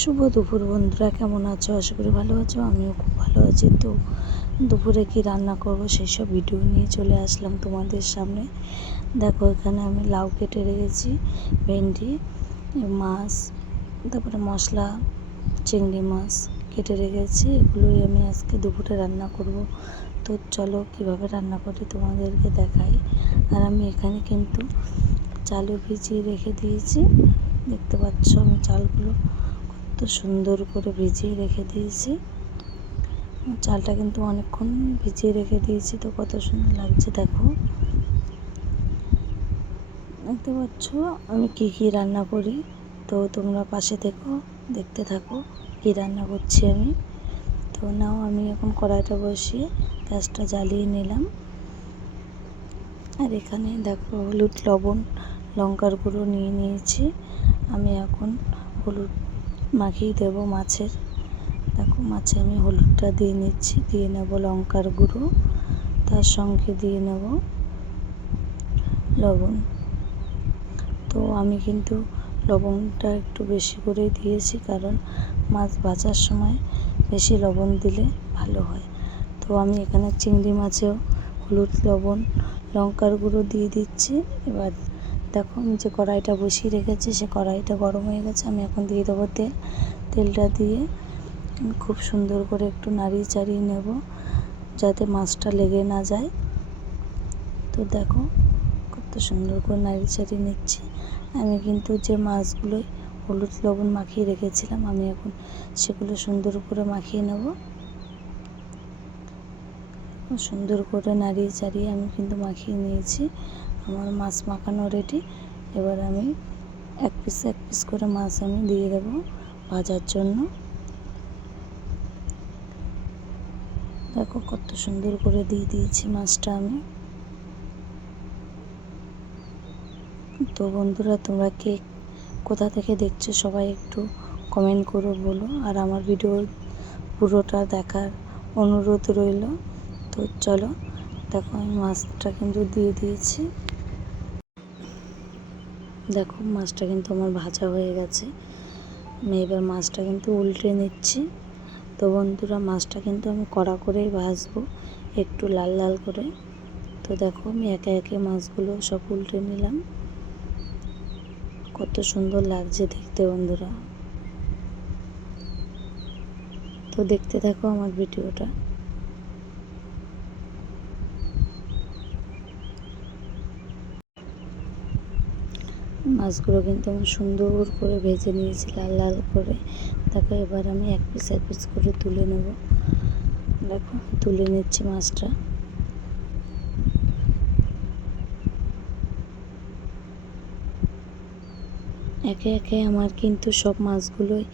শুভ দুপুর বন্ধুরা, কেমন আছো? আশা করি ভালো আছো। আমিও খুব ভালো আছি। তো দুপুরে কি রান্না করব সেই সব ভিডিও নিয়ে চলে আসলাম তোমাদের সামনে। দেখো, এখানে আমি লাউ কেটে রেখেছি, ভেন্ডি, মাছ, তারপরে মশলা, চিংড়ি মাছ কেটে রেখেছি। এগুলোই আমি আজকে দুপুরে রান্না করব। তো চলো কীভাবে রান্না করি তোমাদেরকে দেখাই। আর আমি এখানে কিন্তু চালও ভিজিয়ে রেখে দিয়েছি। দেখতে পাচ্ছ আমি চালগুলো কত সুন্দর করে ভিজিয়ে রেখে দিয়েছি। চালটা কিন্তু অনেকক্ষণ ভিজিয়ে রেখে দিয়েছি, তো কত সুন্দর লাগছে দেখো। দেখতে পাচ্ছ আমি কি কি রান্না করি। তো তোমরা পাশে থেকো, দেখতে থাকো কি রান্না করছি আমি। তো নাও, আমি এখন কড়াইটা বসিয়ে গ্যাসটা জ্বালিয়ে নিলাম। আর এখানে দেখো হলুদ, লবণ, লঙ্কার গুঁড়ো নিয়ে নিয়েছি। আমি এখন হলুদ মাখিয়ে দেবো মাছের। দেখো, মাছে আমি হলুদটা দিয়ে নিচ্ছি, দিয়ে নেব লঙ্কার গুঁড়ো, তার সঙ্গে দিয়ে নেব লবণ। তো আমি কিন্তু লবণটা একটু বেশি করে দিয়েছি, কারণ মাছ ভাজার সময় বেশি লবণ দিলে ভালো হয়। তো আমি এখানে চিংড়ি মাছেও হলুদ, লবণ, লঙ্কার গুঁড়ো দিয়ে দিচ্ছি। এবার দেখো, আমি যে কড়াইটা বসিয়ে রেখেছি সে কড়াইটা গরম হয়ে গেছে। আমি এখন দিয়ে দেবো তেল। তেলটা দিয়ে খুব সুন্দর করে একটু নাড়িয়ে চাড়িয়ে নেব, যাতে মাছটা লেগে না যায়। তো দেখো কত সুন্দর করে নাড়িয়ে চাড়িয়ে নিচ্ছি। আমি কিন্তু যে মাছগুলোই হলুদ লবণ মাখিয়ে রেখেছিলাম, আমি এখন সেগুলো সুন্দর করে মাখিয়ে নেব। সুন্দর করে নাড়িয়ে চাড়িয়ে আমি কিন্তু মাখিয়ে নিয়েছি। আমার মাছ মাখানো রেডি। এবার আমি এক পিস করে মাছ আমি দিয়ে দেব ভাজার জন্য। দেখো কত সুন্দর করে দিয়ে দিয়েছি মাছটা আমি। তো বন্ধুরা, তোমরা কে কোথা থেকে দেখছো সবাই একটু কমেন্ট করো, বলো। আর আমার ভিডিও পুরোটা দেখার অনুরোধ রইল। তো চলো, দেখো আমি মাছটা কিন্তু দিয়ে দিয়েছি। দেখো মাছটা কিন্তু আমার ভাজা হয়ে গেছে। আমি এবার মাছটা কিন্তু উল্টে নিচ্ছি। তো বন্ধুরা, মাছটা কিন্তু আমি কড়া করেই ভাজবো, একটু লাল লাল করে। তো দেখো, আমি একে একে মাছগুলো সব উল্টে নিলাম। কত সুন্দর লাগছে দেখতে বন্ধুরা। তো দেখতে থাকো আমার ভিডিওটা। মাছগুলো কিন্তু আমি সুন্দর করে ভেজে নিয়েছি লাল লাল করে। দেখো, এবার আমি এক পিস করে তুলে নেব। দেখো তুলে নিচ্ছি মাছটা। একে একে আমার কিন্তু সব মাছগুলোই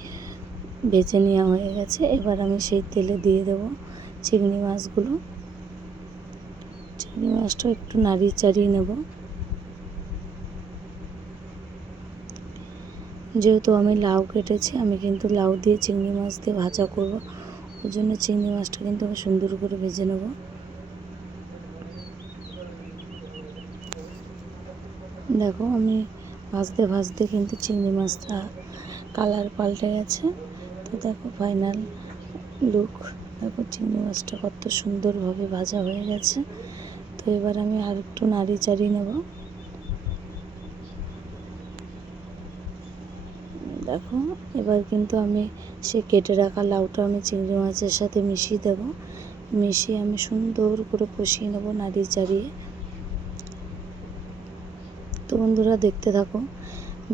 ভেজে নেওয়া হয়ে গেছে। এবার আমি সেই তেলে দিয়ে দেব চিংড়ি মাছগুলো। চিংড়ি মাছটা একটু নাড়িয়ে চাড়িয়ে নেব। যেহেতু আমি লাউ কেটেছি, আমি কিন্তু লাউ দিয়ে চিংড়ি মাছ দিয়ে ভাজা করব। ওই জন্য চিংড়ি মাছটা কিন্তু আমি সুন্দর করে ভেজে নেব। দেখো, আমি ভাজতে ভাজতে কিন্তু চিংড়ি মাছটা কালার পাল্টে গেছে। তো দেখো ফাইনাল লুক। দেখো চিংড়ি মাছটা কত সুন্দরভাবে ভাজা হয়ে গেছে। তো এবার আমি আর একটু নাড়িয়ে চাড়িয়ে নেব। দেখো, এবার কিন্তু আমি সে কেটে রাখা লাউটা আমি চিংড়ি মাছের সাথে মিশিয়ে দেব। মিশিয়ে আমি সুন্দর করে কষিয়ে নেব নাড়িয়ে চাড়িয়ে। তো বন্ধুরা, দেখতে থাকো,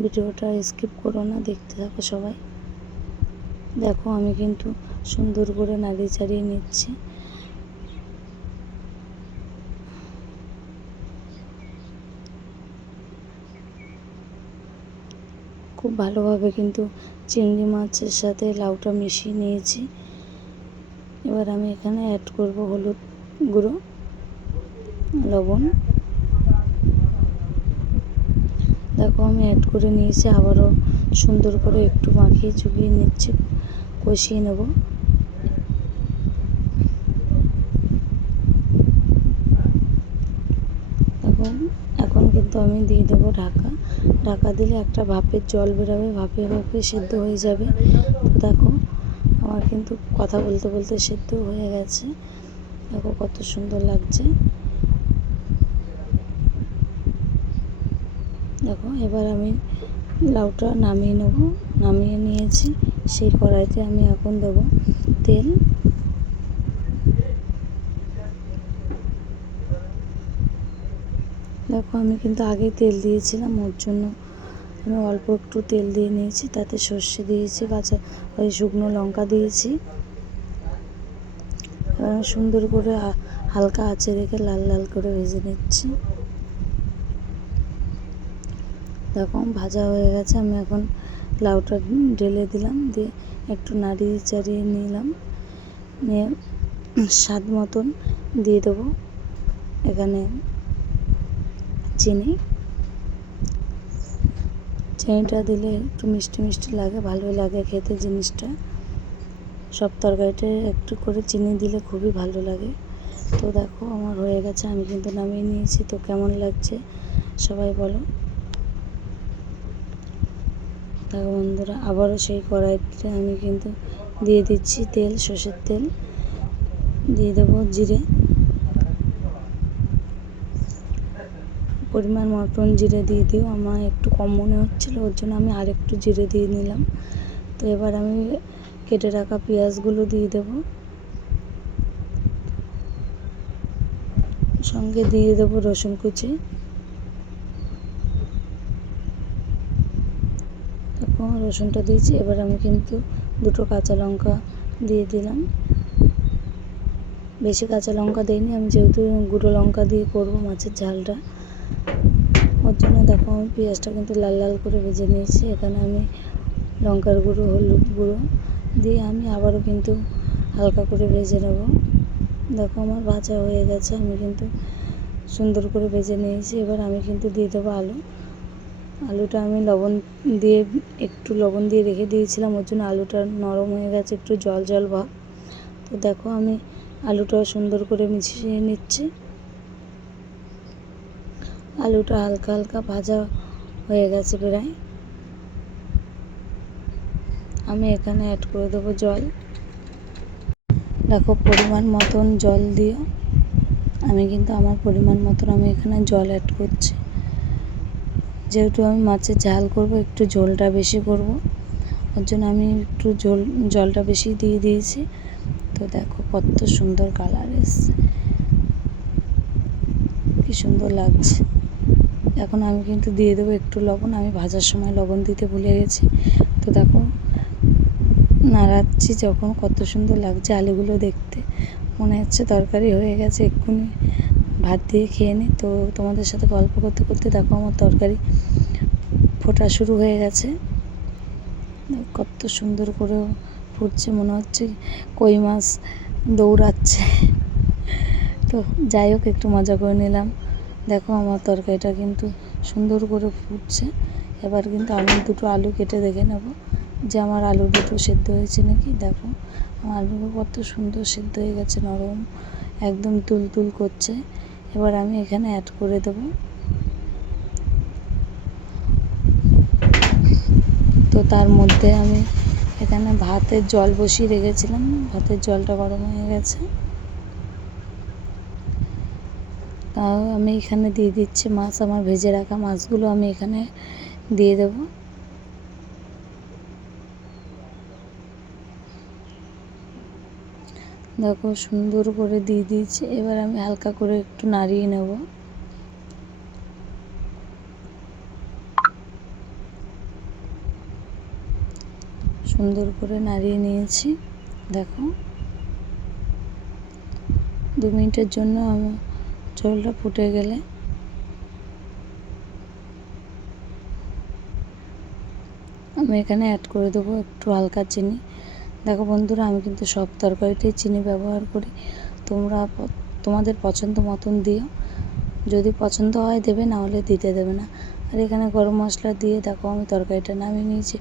ভিডিওটা স্কিপ করো না, দেখতে থাকো সবাই। দেখো আমি কিন্তু সুন্দর করে নাড়িয়ে চাড়িয়ে নিচ্ছি। খুব ভালোভাবে কিন্তু চিংড়ি মাছের সাথে লাউটা মিশিয়ে নিয়েছি। এবার আমি এখানে অ্যাড করব হলুদ গুঁড়ো, লবণ। দেখো আমি অ্যাড করে নিয়েছি। আবারও সুন্দর করে একটু মাখিয়ে চুবিয়ে নিচ্ছি, কষিয়ে নেব। দেখো এখন কিন্তু আমি দিয়ে দেবো ঢাকা। ঢাকা দিলে একটা ভাপের জল বেরোবে, ভাপে ভাপে সেদ্ধ হয়ে যাবে। তো দেখো আমার কিন্তু কথা বলতে বলতে সেদ্ধ হয়ে গেছে। দেখো কত সুন্দর লাগছে। দেখো এবার আমি লাউটা নামিয়ে নেব। নামিয়ে নিয়েছি। সেই কড়াইতে আমি এখন দেবো তেল। দেখো আমি কিন্তু আগেই তেল দিয়েছিলাম, ওর জন্য আমি অল্প একটু তেল দিয়ে নিয়েছি। তাতে সর্ষে দিয়েছি, কাঁচা শুকনো লঙ্কা দিয়েছি। এবার সুন্দর করে হালকা আঁচে রেখে লাল লাল করে ভেজে নিচ্ছি। দেখো ভাজা হয়ে গেছে। আমি এখন লাউটা ঢেলে দিলাম, দিয়ে একটু নাড়িয়ে চাড়িয়ে নিলাম। নিয়ে স্বাদ মতন দিয়ে দেবো এখানে চিনি। চিনিটা দিলে একটু মিষ্টি মিষ্টি লাগে, ভালোই লাগে খেতে জিনিসটা। সব তরকারিতে একটু করে চিনি দিলে খুবই ভালো লাগে। তো দেখো আমার হয়ে গেছে, আমি কিন্তু নামিয়ে নিয়েছি। তো কেমন লাগছে সবাই বলো। দেখো বন্ধুরা, আবারও সেই কড়াইতে আমি কিন্তু দিয়ে দিচ্ছি তেল, সর্ষের তেল। দিয়ে দেবো জিরে, পরিমাণ মতন জিরে দিয়ে দিও। আমার একটু কম মনে হচ্ছিলো, ওর জন্য আমি আরেকটু জিরে দিয়ে নিলাম। তো এবার আমি কেটে রাখা পেঁয়াজগুলো দিয়ে দেব। সঙ্গে দিয়ে দেবো রসুন কুচি। এখন রসুনটা দিয়েছি। এবার আমি কিন্তু দুটো কাঁচা লঙ্কা দিয়ে দিলাম। বেশি কাঁচা লঙ্কা দিইনি, আমি যেহেতু গুঁড়ো লঙ্কা দিয়ে করবো মাছের ঝালটা, ওর জন্য দেখো আমি পেঁয়াজটা কিন্তু লাল লাল করে ভেজে নিয়েছি। এখানে আমি লঙ্কার গুঁড়ো, হলুদ গুঁড়ো দিয়ে আমি আবারও কিন্তু হালকা করে ভেজে নেব। দেখো আমার ভাজা হয়ে গেছে, আমি কিন্তু সুন্দর করে ভেজে নিয়েছি। এবার আমি কিন্তু দিয়ে দেবো আলু। আলুটা আমি একটু লবণ দিয়ে রেখে দিয়েছিলাম, ওর জন্য আলুটা নরম হয়ে গেছে, একটু জল জল ভাব। তো দেখো আমি আলুটা সুন্দর করে মিশিয়ে নিচ্ছি। আলুটা হালকা হালকা ভাজা হয়ে গেছে প্রায়। আমি এখানে অ্যাড করে দেবো জল। দেখো পরিমাণ মতন জল দিও। আমি কিন্তু আমার পরিমাণ মতন আমি এখানে জল অ্যাড করছি। যেহেতু আমি মাছের ঝাল করব, একটু ঝোলটা বেশি করব, ওর জন্য আমি একটু জলটা বেশি দিয়ে দিয়েছি। তো দেখো কত সুন্দর কালার এসছে, কি সুন্দর লাগছে। এখন আমি কিন্তু দিয়ে দেবো একটু লবণ। আমি ভাজার সময় লবণ দিতে ভুলে গেছি। তো দেখো নাড়াচ্ছি যখন, কত সুন্দর লাগছে আলুগুলো দেখতে। মনে হচ্ছে তরকারি হয়ে গেছে, এক্ষুনি ভাত দিয়ে খেয়ে নিই। তো তোমাদের সাথে গল্প করতে করতে দেখো আমার তরকারি ফোটা শুরু হয়ে গেছে। কত সুন্দর করে ফুটছে, মনে হচ্ছে কই মাছ দৌড়াচ্ছে। তো যাই হোক, একটু মজা করে নিলাম। দেখো আমার তরকারিটা কিন্তু সুন্দর করে ফুটছে। এবার কিন্তু আমি দুটো আলু কেটে দেখে নেব যে আমার আলু দুটো সেদ্ধ হয়েছে নাকি। দেখো আমার আলুগুলো কত সুন্দর সেদ্ধ হয়ে গেছে, নরম একদম তুলতুল করছে। এবার আমি এখানে অ্যাড করে দেব। তো তার মধ্যে আমি এখানে ভাতের জল বসিয়ে রেখেছিলাম, ভাতের জলটা গরম হয়ে গেছে। তাও আমি এখানে দিয়ে দিচ্ছি মাছ, আমার ভেজে রাখা মাছগুলো আমি এখানে দিয়ে দেব। দেখো সুন্দর করে দিয়ে দিয়েছি। এবার আমি হালকা করে একটু নাড়িয়ে নেব। সুন্দর করে নাড়িয়ে নিয়েছি। দেখো 2 মিনিটের জন্য আমার ঝোলটা ফুটে গেলে আমি এখানে অ্যাড করে দেবো একটু হালকা চিনি। দেখো বন্ধুরা, আমি কিন্তু সব তরকারিতেই চিনি ব্যবহার করি। তোমরা তোমাদের পছন্দ মতন দিও, যদি পছন্দ হয় দেবে, না হলে দিতে দেবে না। আর এখানে গরম মশলা দিয়ে দেখো আমি তরকারিটা নামিয়ে নিয়েছি।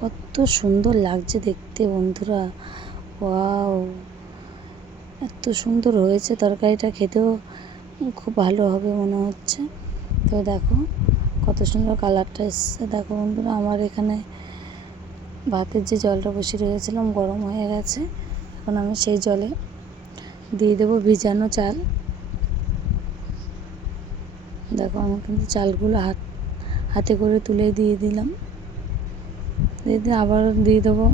কত সুন্দর লাগছে দেখতে বন্ধুরা, ওয়াও, এত সুন্দর হয়েছে তরকারিটা, খেতেও খুব ভালো হবে মনে হচ্ছে। তো তো দেখো কত সুন্দর কালারটা এসছে। দেখো বন্ধুরা, আমার এখানে ভাতের যে জলটা বসিয়ে রেখেছিলাম গরম হয়ে গেছে। এখন আমি সেই জলে দিয়ে দেবো ভিজানো চাল। দেখো আমি কিন্তু চালগুলো হাতে করে তুলে দিয়ে দিলাম। আবার দিয়ে দেবো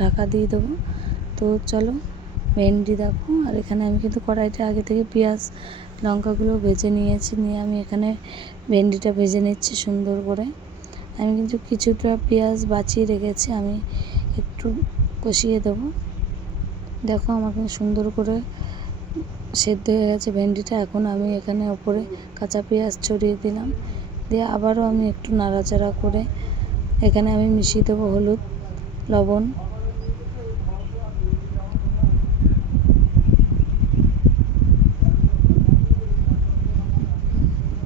ঢাকা দিয়ে দেবো। তো চলো ভেন্ডি দেখো, আর এখানে আমি কিন্তু কড়াইতে আগে থেকে পেঁয়াজ লঙ্কাগুলো ভেজে নিয়েছি। নিয়ে আমি এখানে ভেন্ডিটা ভেজে নিচ্ছি সুন্দর করে। আমি কিন্তু কিছুটা পেঁয়াজ বাঁচিয়ে রেখেছি, আমি একটু কষিয়ে দেবো। দেখো আমার কিন্তু সুন্দর করে সেদ্ধ হয়ে গেছে ভেন্ডিটা। এখন আমি এখানে ওপরে কাঁচা পেঁয়াজ ছড়িয়ে দিলাম। দিয়ে আবারও আমি একটু নাড়াচাড়া করে এখানে আমি মিশিয়ে দেবো হলুদ, লবণ।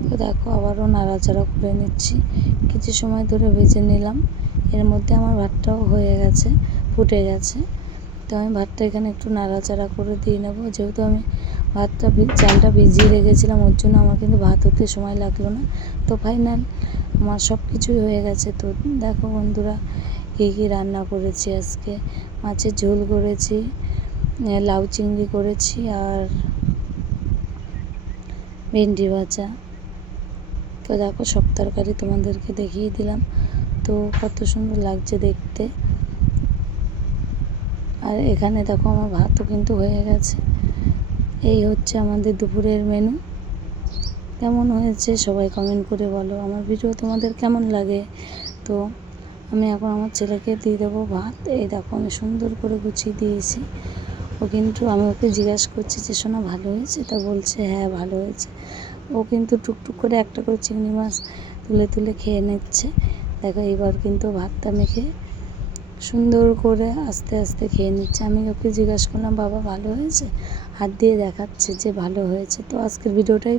তো দেখো আবারও নাড়াচাড়া করে নিচ্ছি, কিছু সময় ধরে ভেজে নিলাম। এর মধ্যে আমার ভাতটাও হয়ে গেছে, ফুটে গেছে। তো আমি ভাতটা এখানে একটু নাড়াচাড়া করে দিয়ে নেবো। যেহেতু আমি চালটা ভিজিয়ে রেখেছিলাম, ওর জন্য আমার কিন্তু ভাত হতে সময় লাগলো না। তো ফাইনাল আমার সব কিছুই হয়ে গেছে। তো দেখো বন্ধুরা, কী রান্না করেছি আজকে। মাছের ঝোল করেছি, লাউ চিংড়ি করেছি, আর ভেন্ডি ভাজা। তো দেখো সব তরকারি তোমাদেরকে দেখিয়ে দিলাম। তো কত সুন্দর লাগছে দেখতে। আর এখানে দেখো আমার ভাতও কিন্তু হয়ে গেছে। এই হচ্ছে আমাদের দুপুরের মেনু। কেমন হয়েছে সবাই কমেন্ট করে বলো। আমার ভিডিও তোমাদের কেমন লাগে। তো আমি এখন আমার ছেলেকে দিয়ে দেবো ভাত। এই দেখো আমি সুন্দর করে গুছিয়ে দিয়েছি। ও কিন্তু, আমি ওকে জিজ্ঞাসা করছি যে সোনা ভালো হয়েছে? তা বলছে হ্যাঁ ভালো হয়েছে। ও কিন্তু টুকটুক করে একটা করে চিংড়ি মাছ তুলে তুলে খেয়ে নিচ্ছে। দেখো এবার কিন্তু ভাতটা মেখে সুন্দর করে আস্তে আস্তে খেয়ে নিচ্ছে। আমি ওকে জিজ্ঞাসা করলাম বাবা ভালো হয়েছে? হাত দিয়ে দেখাচ্ছে যে ভালো হয়েছে। তো আজকের ভিডিওটাই